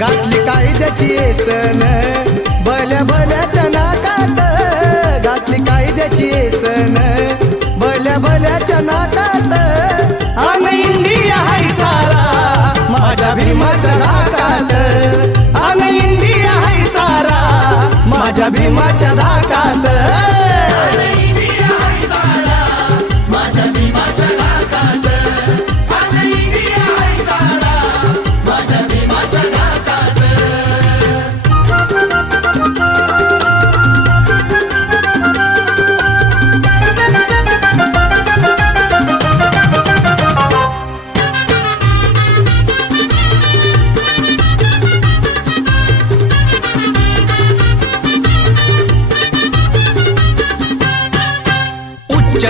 घातली कायद्याची येसन भल्या भल्याच्या नाकात, घातली कायद्याची येसन भल्या भल्याच्या नाकात. आन इंडिया हाय सारा माझ्या भीमाच्या धाकात, आन इंडिया हाय सारा माझ्या भीमाच्या धाकात. उच्च